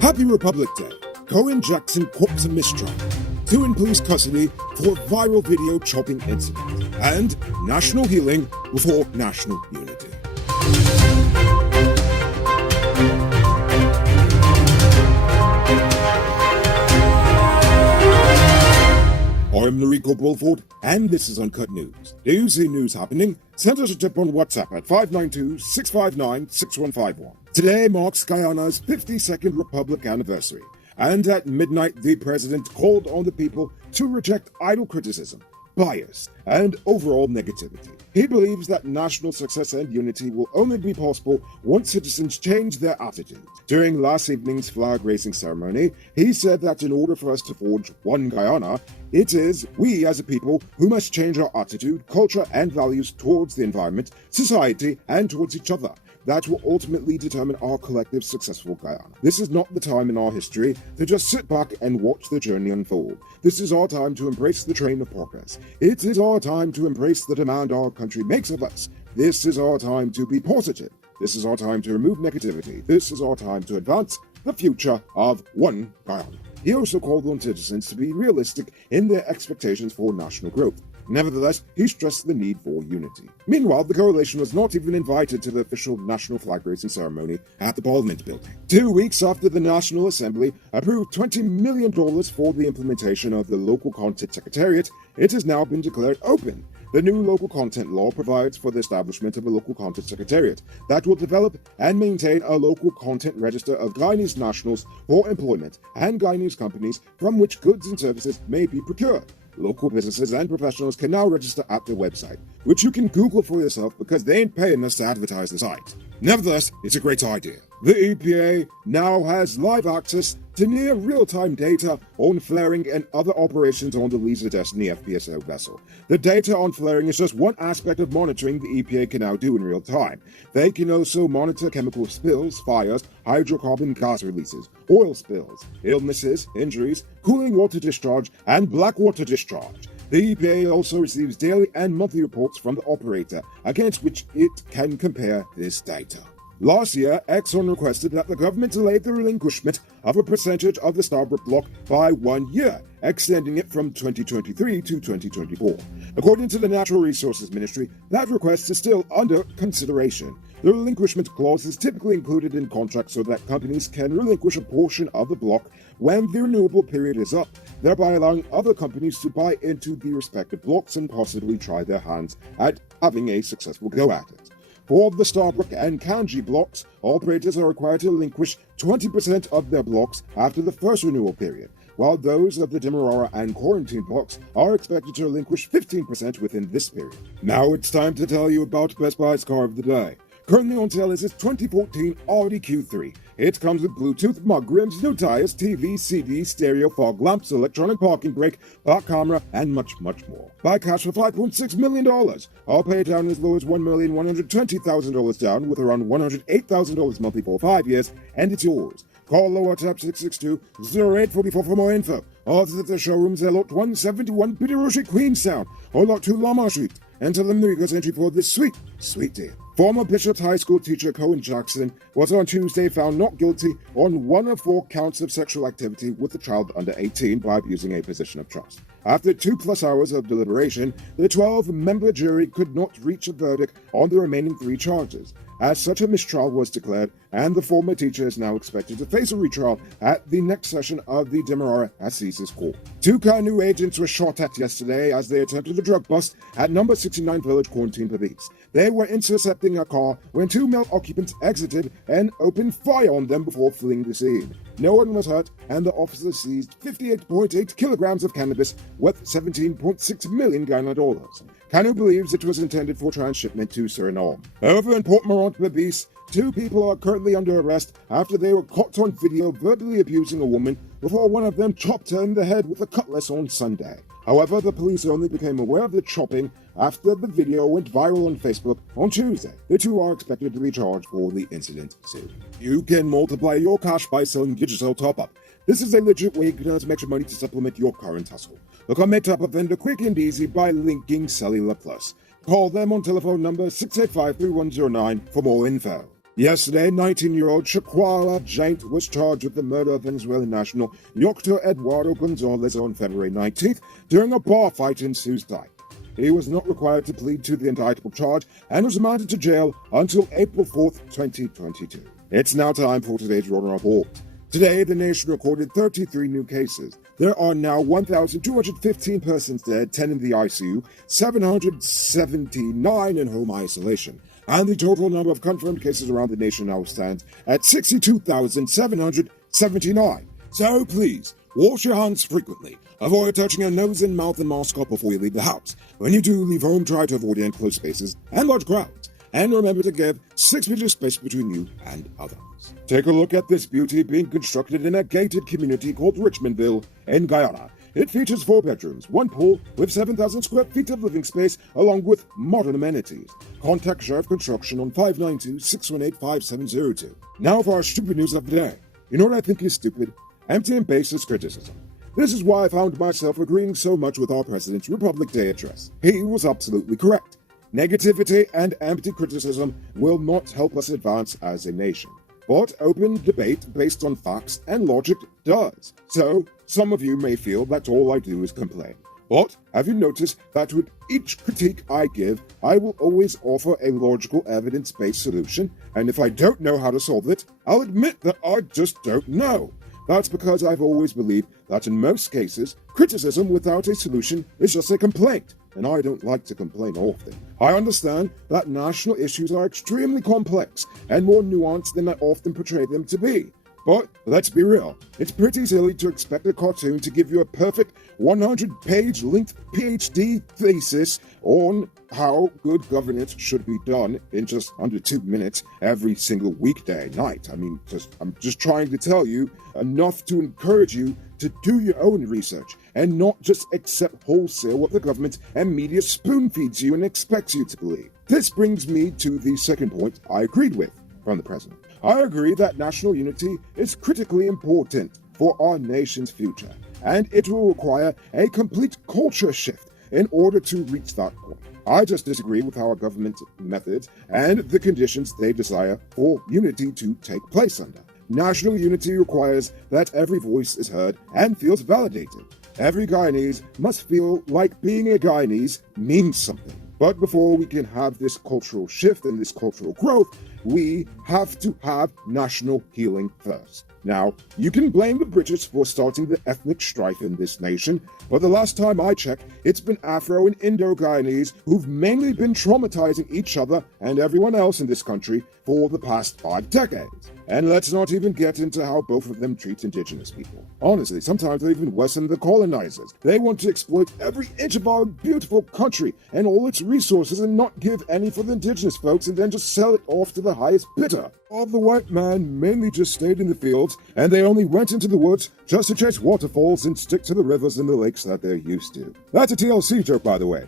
Happy Republic Day. Cohen Jackson caught to mistrial. Two in police custody for viral video chopping incident. And national healing before national unity. I'm Larico Bulford, and this is Uncut News. Do you see news happening? Send us a tip on WhatsApp at 592-659-6151. Today marks Guyana's 52nd Republic anniversary, and at midnight the president called on the people to reject idle criticism, bias, and overall negativity. He believes that national success and unity will only be possible once citizens change their attitudes. During last evening's flag-raising ceremony, he said that in order for us to forge one Guyana, it is we as a people who must change our attitude, culture, and values towards the environment, society, and towards each other. That will ultimately determine our collective successful Guyana. This is not the time in our history to just sit back and watch the journey unfold. This is our time to embrace the train of progress. It is our time to embrace the demand our country makes of us. This is our time to be positive. This is our time to remove negativity. This is our time to advance the future of one Guyana. He also called on citizens to be realistic in their expectations for national growth. Nevertheless, he stressed the need for unity. Meanwhile, the coalition was not even invited to the official national flag-raising ceremony at the Parliament building. 2 weeks after the National Assembly approved $20 million for the implementation of the Local Content Secretariat, it has now been declared open. The new local content law provides for the establishment of a local content secretariat that will develop and maintain a local content register of Guyanese nationals for employment and Guyanese companies from which goods and services may be procured. Local businesses and professionals can now register at their website, which you can Google for yourself because they ain't paying us to advertise the site. Nevertheless, it's a great idea. The EPA now has live access to near real-time data on flaring and other operations on the Liza Destiny FPSO vessel. The data on flaring is just one aspect of monitoring the EPA can now do in real time. They can also monitor chemical spills, fires, hydrocarbon gas releases, oil spills, illnesses, injuries, cooling water discharge, and black water discharge. The EPA also receives daily and monthly reports from the operator, against which it can compare this data. Last year, Exxon requested that the government delay the relinquishment of a percentage of the Stabroek block by 1 year, extending it from 2023 to 2024. According to the Natural Resources Ministry, that request is still under consideration. The relinquishment clause is typically included in contracts so that companies can relinquish a portion of the block when the renewable period is up, thereby allowing other companies to buy into the respective blocks and possibly try their hands at having a successful go at it. For the Stabroek and Kanji blocks, operators are required to relinquish 20% of their blocks after the first renewal period, while those of the Demerara and Quarantine blocks are expected to relinquish 15% within this period. Now it's time to tell you about Best Buy's car of the day. Currently on sale is its 2014 Audi Q3. It comes with Bluetooth, mug rims, new tires, TV, CD, stereo, fog lamps, electronic parking brake, back camera, and much, much more. Buy cash for $5.6 million. I'll pay down as low as $1,120,000 down with around $108,000 monthly for 5 years, and it's yours. Call or WhatsApp 662-0844 for more info. Also at the showrooms at Lot 171 Peter Street, Queenstown, or Lot 2 Lamar Street. And tell them that you got entry for this sweet, sweet deal. Former Bishop High School teacher Cohen Jackson was on Tuesday found not guilty on 1 of 4 counts of sexual activity with a child under 18 by abusing a position of trust. After 2+ hours of deliberation, the 12-member jury could not reach a verdict on the remaining 3 charges. As such, a mistrial was declared, and the former teacher is now expected to face a retrial at the next session of the Demerara Assizes Court. 2 Kanu agents were shot at yesterday as they attempted a drug bust at number 69 Village Quarantine Police. They were intercepting a car when 2 male occupants exited and opened fire on them before fleeing the scene. No one was hurt, and the officers seized 58.8 kilograms of cannabis worth $17.6 million Guyana dollars. Kanu believes it was intended for transshipment to Suriname. Over in Port Morant-Berbice, 2 people are currently under arrest after they were caught on video verbally abusing a woman before one of them chopped her in the head with a cutlass on Sunday. However, the police only became aware of the chopping after the video went viral on Facebook on Tuesday. The 2 are expected to be charged for the incident soon. You can multiply your cash by selling digital top-up. This is a legit way to make some money to supplement your current hustle. Become a top-up vendor quick and easy by linking Cellular Plus. Call them on telephone number 685-3109 for more info. Yesterday, 19-year-old Shaquala Jaint was charged with the murder of Venezuelan national Yocto Eduardo Gonzalez on February 19th during a bar fight in Tuesday. He was not required to plead to the indictable charge and was remanded to jail until April 4th, 2022. It's now time for today's Runner Report. Today, the nation recorded 33 new cases. There are now 1,215 persons dead, 10 in the ICU, 779 in home isolation. And the total number of confirmed cases around the nation now stands at 62,779. So please, wash your hands frequently. Avoid touching your nose and mouth and mask up before you leave the house. When you do leave home, try to avoid enclosed spaces and large crowds. And remember to give 6 feet of space between you and others. Take a look at this beauty being constructed in a gated community called Richmondville in Guyana. It features 4 bedrooms, 1 pool with 7,000 square feet of living space along with modern amenities. Contact Sheriff Construction on 592-618-5702. Now for our stupid news of the day. You know what I think is stupid? Empty and baseless criticism. This is why I found myself agreeing so much with our president's Republic Day address. He was absolutely correct. Negativity and empty criticism will not help us advance as a nation. But open debate based on facts and logic does. So, some of you may feel that all I do is complain. But have you noticed that with each critique I give, I will always offer a logical, evidence-based solution, and if I don't know how to solve it, I'll admit that I just don't know. That's because I've always believed that in most cases, criticism without a solution is just a complaint, and I don't like to complain often. I understand that national issues are extremely complex and more nuanced than I often portray them to be. But let's be real, it's pretty silly to expect a cartoon to give you a perfect 100-page length PhD thesis on how good governance should be done in just under 2 minutes every single weekday night. I'm just trying to tell you enough to encourage you to do your own research and not just accept wholesale what the government and media spoon feeds you and expects you to believe. This brings me to the second point I agreed with from the president. I agree that national unity is critically important for our nation's future, and it will require a complete culture shift in order to reach that point. I just disagree with our government methods and the conditions they desire for unity to take place under. National unity requires that every voice is heard and feels validated. Every Guyanese must feel like being a Guyanese means something. But before we can have this cultural shift and this cultural growth, we have to have national healing first. Now, you can blame the British for starting the ethnic strife in this nation, but the last time I checked, it's been Afro and Indo-Guyanese who've mainly been traumatizing each other and everyone else in this country for the past 5 decades. And let's not even get into how both of them treat indigenous people. Honestly, sometimes they're even worse than the colonizers. They want to exploit every inch of our beautiful country and all its resources and not give any for the indigenous folks and then just sell it off to the highest bidder. All the white man mainly just stayed in the fields and they only went into the woods just to chase waterfalls and stick to the rivers and the lakes that they're used to. That's a TLC joke, by the way.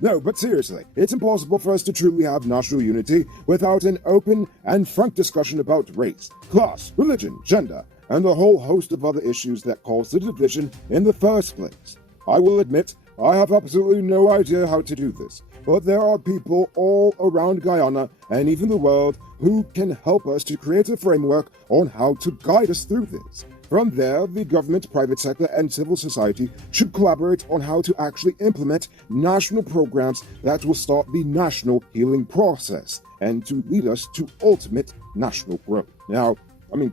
No, but seriously, it's impossible for us to truly have national unity without an open and frank discussion about race, class, religion, gender, and a whole host of other issues that cause the division in the first place. I will admit, I have absolutely no idea how to do this, but there are people all around Guyana and even the world who can help us to create a framework on how to guide us through this. From there, the government, private sector, and civil society should collaborate on how to actually implement national programs that will start the national healing process and to lead us to ultimate national growth. Now,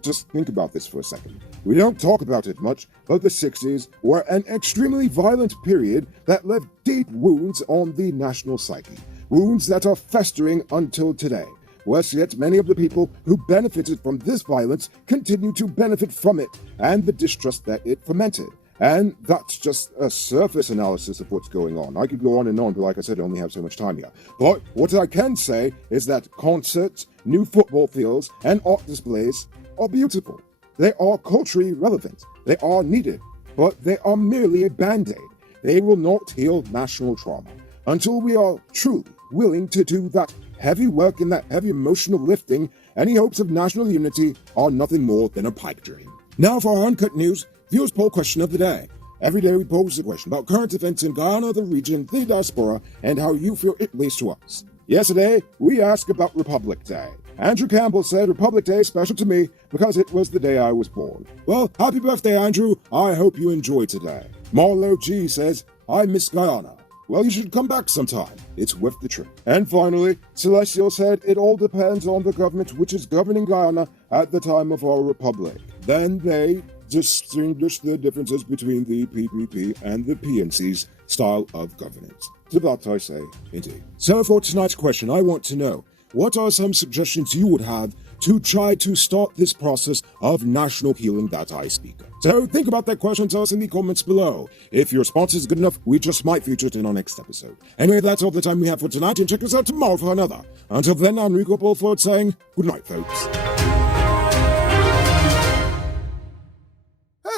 just think about this for a second. We don't talk about it much, but the 60s were an extremely violent period that left deep wounds on the national psyche, wounds that are festering until today. Worse yet, many of the people who benefited from this violence continue to benefit from it and the distrust that it fomented. And that's just a surface analysis of what's going on. I could go on and on, but like I said, I only have so much time here. But what I can say is that concerts, new football fields, and art displays are beautiful. They are culturally relevant. They are needed, but they are merely a band-aid. They will not heal national trauma until we are truly willing to do that heavy work and that heavy emotional lifting. Any hopes of national unity are nothing more than a pipe dream. Now for our Uncut News Viewers Poll Question of the Day. Every day we pose a question about current events in Guyana, the region, the diaspora, and how you feel it relates to us. Yesterday, we asked about Republic Day. Andrew Campbell said Republic Day is special to me because it was the day I was born. Well, happy birthday, Andrew. I hope you enjoy today. Marlo G says, I miss Guyana. Well, you should come back sometime. It's worth the trip. And finally, Celestial said it all depends on the government which is governing Guyana at the time of our republic. Then they distinguish the differences between the PPP and the PNC's style of governance. To that I say, indeed. So for tonight's question, I want to know, what are some suggestions you would have to try to start this process of national healing that I speak of? So think about that question, tell us in the comments below. If your response is good enough, we just might feature it in our next episode. Anyway, that's all the time we have for tonight, and check us out tomorrow for another. Until then, I'm Rico Bulford saying good night, folks.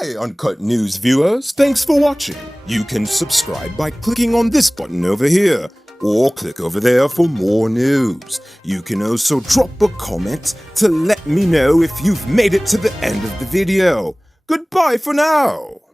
Hey, Uncut News viewers, thanks for watching. You can subscribe by clicking on this button over here, or click over there for more news. You can also drop a comment to let me know if you've made it to the end of the video. Goodbye for now.